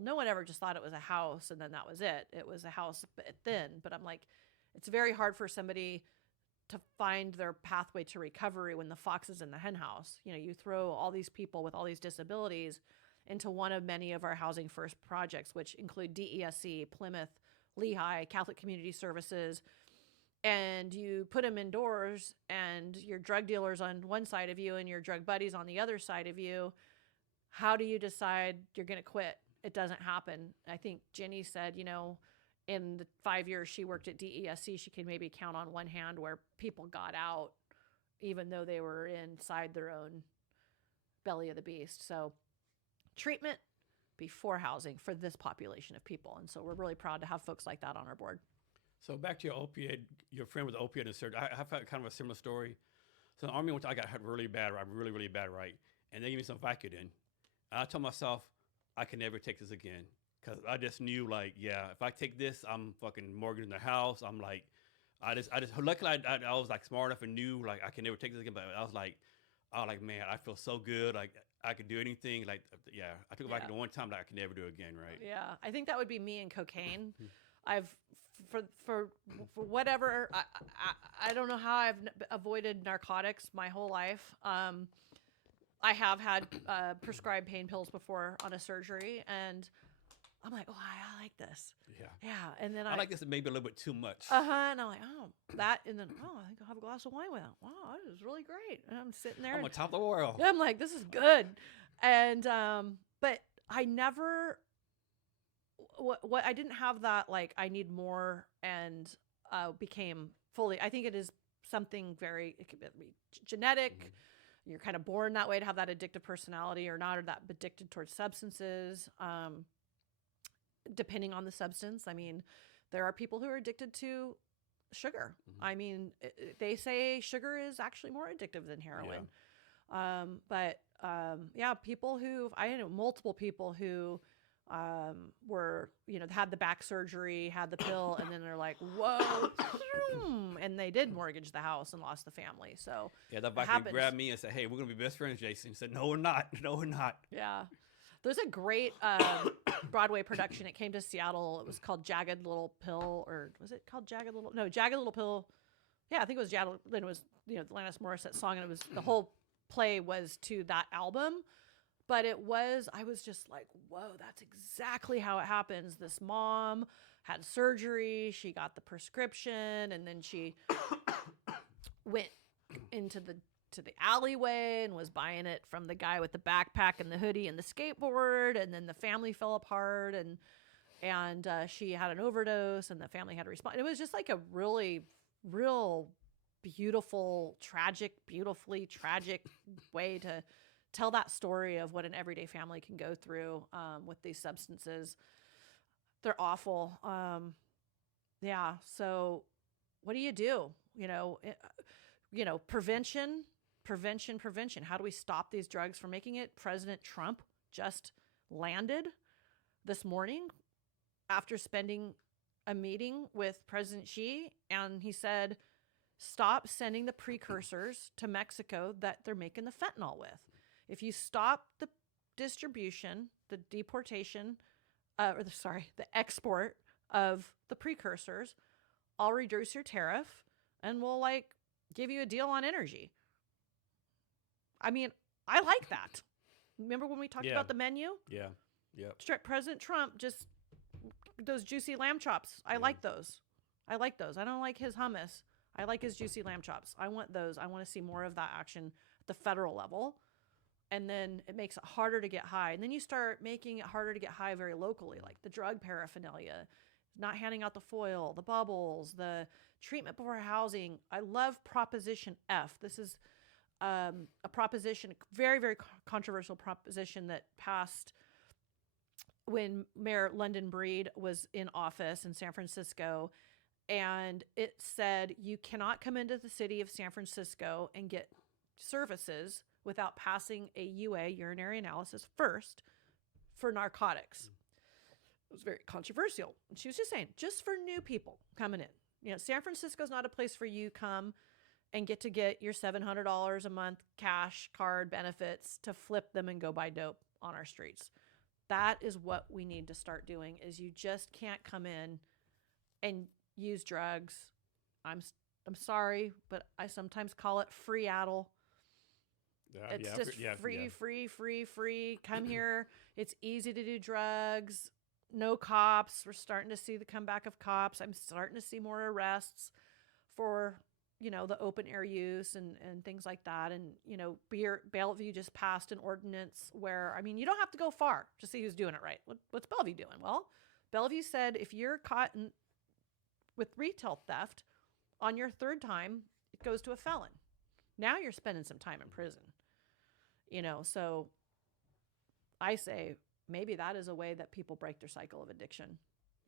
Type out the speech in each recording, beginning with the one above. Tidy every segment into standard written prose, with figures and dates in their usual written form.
Well, no one ever just thought it was a house and then that was it. It was a house then. But I'm like, it's very hard for somebody to find their pathway to recovery when the fox is in the hen house. You throw all these people with all these disabilities into one of many of our Housing First projects, which include DESC, Plymouth, Lehigh, Catholic Community Services, and you put them indoors and your drug dealers on one side of you and your drug buddies on the other side of you. How do you decide you're going to quit? It doesn't happen. I think Jenny said, in the 5 years she worked at DESC, she could maybe count on one hand where people got out, even though they were inside their own belly of the beast. So treatment before housing for this population of people. And so we're really proud to have folks like that on our board. So back to your friend with the opioid insert. I have had kind of a similar story. So in the Army, I got hurt really bad, really, really bad, right? And they gave me some Vicodin. And I told myself, I can never take this again. Because I just knew, like, yeah, if I take this, I'm fucking mortgaging the house. I'm like, luckily I was like smart enough and knew, like, I can never take this again. But I was like, man, I feel so good. Like, I could do anything. Like, yeah, I took it back the one time that I could never do it again, right? Yeah, I think that would be me and cocaine. I've for whatever I don't know how I've avoided narcotics my whole life. I have had prescribed pain pills before on a surgery, and I'm like, oh, I like this. Yeah, and then I like this maybe a little bit too much. And I'm like, oh, that, and then I think I'll have a glass of wine with it. Wow, this is really great. And I'm sitting there. I'm on top of the world. I'm like, this is good, and but I never. What I didn't have that, like, I need more, and became fully. I think it is something it could be genetic. Mm-hmm. You're kind of born that way to have that addictive personality or not, or that addicted towards substances. Depending on the substance. I mean, there are people who are addicted to sugar. Mm-hmm. I mean, they say sugar is actually more addictive than heroin. Yeah. People I know multiple people who were, had the back surgery, had the pill, and then they're like, whoa, and they did mortgage the house and lost the family. So yeah, that Viking grabbed me and said, hey, we're going to be best friends, Jason. He said, no, we're not. No, we're not. Yeah. There's a great Broadway production. It came to Seattle. It was called Jagged Little Pill, or was it called Jagged Little? No, Jagged Little Pill. Yeah, I think it was Jagged. Then it was, the Alanis Morissette song, and it was the whole play was to that album. But I was just like, whoa, that's exactly how it happens. This mom had surgery. She got the prescription, and then she went into the alleyway and was buying it from the guy with the backpack and the hoodie and the skateboard. And then the family fell apart, and she had an overdose, and the family had to respond. It was just like a really, real beautifully tragic way to tell that story of what an everyday family can go through with these substances. They're awful. Yeah. So what do you do? Prevention. How do we stop these drugs from making it? President Trump just landed this morning after spending a meeting with President Xi, and he said, stop sending the precursors to Mexico that they're making the fentanyl with. If you stop the distribution, the deportation, the export of the precursors, I'll reduce your tariff and we'll give you a deal on energy. I mean, I like that. Remember when we talked about the menu? Yeah. Yeah. President Trump those juicy lamb chops. I like those. I don't like his hummus. I like his juicy lamb chops. I want those. I want to see more of that action at the federal level. And then it makes it harder to get high. And then you start making it harder to get high very locally, like the drug paraphernalia, not handing out the foil, the bubbles, the treatment before housing. I love Proposition F. This is a proposition, a very, very controversial proposition that passed when Mayor London Breed was in office in San Francisco. And it said you cannot come into the city of San Francisco and get services without passing a UA, urinary analysis, first for narcotics. It was very controversial. And she was just saying, just for new people coming in. San Francisco's not a place for you come and get your $700 a month cash card benefits to flip them and go buy dope on our streets. That is what we need to start doing. Is you just can't come in and use drugs. I'm sorry, but I sometimes call it free-addle. It's just free. Come here. It's easy to do drugs. No cops. We're starting to see the comeback of cops. I'm starting to see more arrests for, the open air use and things like that. And, Bellevue just passed an ordinance where, you don't have to go far to see who's doing it right. What's Bellevue doing? Well, Bellevue said if you're caught with retail theft on your third time, it goes to a felon. Now you're spending some time in prison. So I say maybe that is a way that people break their cycle of addiction.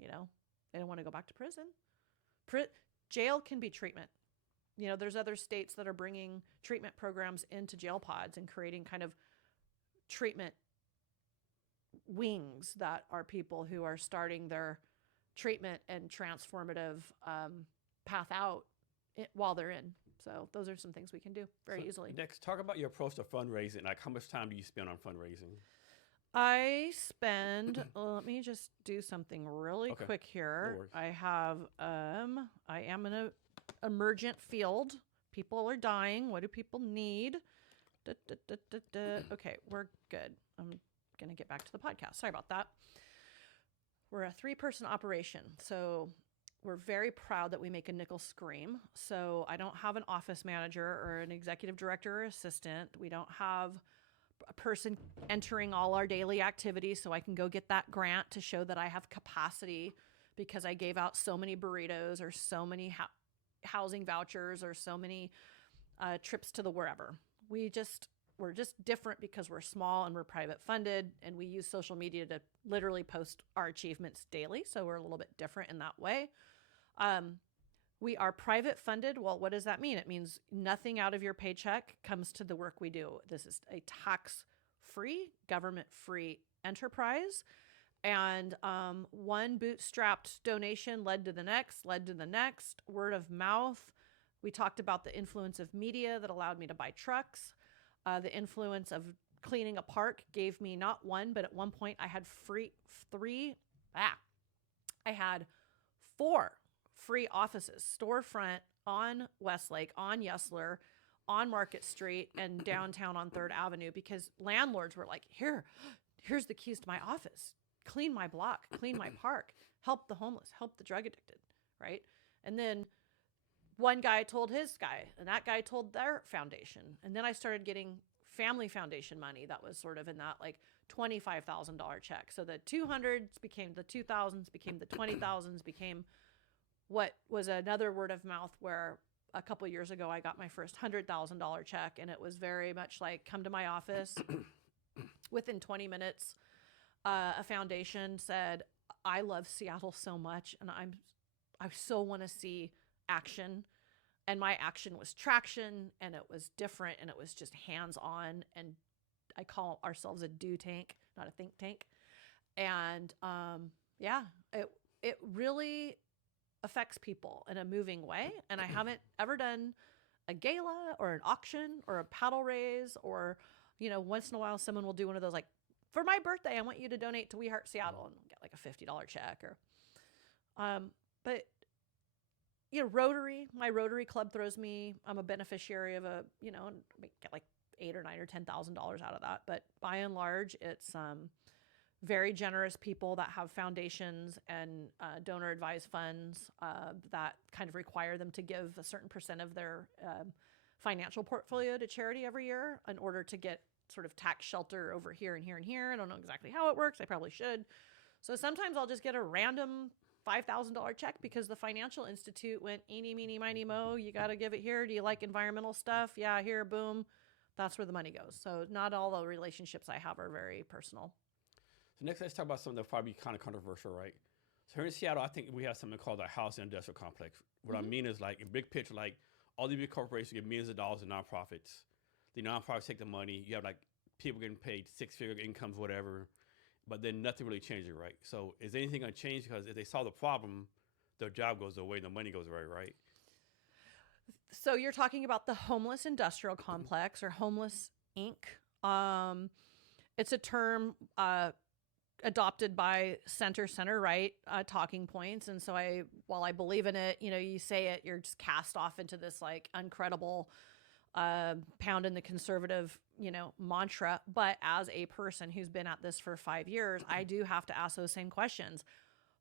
They don't want to go back to prison. Jail can be treatment. There's other states that are bringing treatment programs into jail pods and creating kind of treatment wings that are people who are starting their treatment and transformative path out while they're in. So those are some things we can do very easily. Next, talk about your approach to fundraising. Like, how much time do you spend on fundraising? I spend, let me just do something really quick here. No worries. I am in a emergent field. People are dying. What do people need? Okay, we're good. I'm going to get back to the podcast. Sorry about that. We're a 3-person operation. So we're very proud that we make a nickel scream. So I don't have an office manager or an executive director or assistant. We don't have a person entering all our daily activities so I can go get that grant to show that I have capacity because I gave out so many burritos or so many housing vouchers or so many trips to the wherever. We're just different because we're small and we're private funded, and we use social media to literally post our achievements daily. So we're a little bit different in that way. We are private funded. Well, what does that mean? It means nothing out of your paycheck comes to the work we do. This is a tax-free, government-free enterprise. And one bootstrapped donation led to the next, word of mouth. We talked about the influence of media that allowed me to buy trucks. The influence of cleaning a park gave me not one, but at one point I had I had 4 free offices, storefront on Westlake, on Yesler, on Market Street, and downtown on 3rd Avenue, because landlords were like, here's the keys to my office. Clean my block, clean my park, help the homeless, help the drug addicted, right? And then one guy told his guy, and that guy told their foundation. And then I started getting family foundation money that was sort of in that like $25,000 check. So the 200s became the 2000s, became the 20,000s, became what was another word of mouth, where a couple years ago I got my first $100,000 check, and it was very much like, come to my office. Within 20 minutes, a foundation said, I love Seattle so much, and I so want to see action. And my action was traction, and it was different, and it was just hands-on. And I call ourselves a do tank, not a think tank. And it really affects people in a moving way. And I haven't ever done a gala or an auction or a paddle raise, or once in a while someone will do one of those, like, for my birthday, I want you to donate to We Heart Seattle, and get like a $50 check. Or but Rotary, my Rotary Club throws me, I'm a beneficiary of get like $8,000 or $9,000 or $10,000 out of that. But by and large, it's very generous people that have foundations and donor advised funds that kind of require them to give a certain percent of their financial portfolio to charity every year in order to get sort of tax shelter over here and here and here. I don't know exactly how it works. I probably should. So sometimes I'll just get a random $5,000 check because the financial institute went eeny, meeny, miny, mo. You got to give it here. Do you like environmental stuff? Yeah, here, boom. That's where the money goes. So not all the relationships I have are very personal. So next, let's talk about something that'll probably be kind of controversial, right? So here in Seattle, I think we have something called a housing industrial complex. What I mean is, like, in big picture, like, all these big corporations give millions of dollars to nonprofits. The nonprofits take the money. You have, like, people getting paid 6-figure incomes, whatever. But then nothing really changes, right? So is anything going to change? Because if they solve the problem, their job goes away, the money goes away, right? So you're talking about the homeless industrial complex, or homeless Inc. It's a term adopted by center right talking points, and so while I believe in it, you say it, you're just cast off into this like incredible pound in the conservative mantra. But as a person who's been at this for 5 years, I do have to ask those same questions.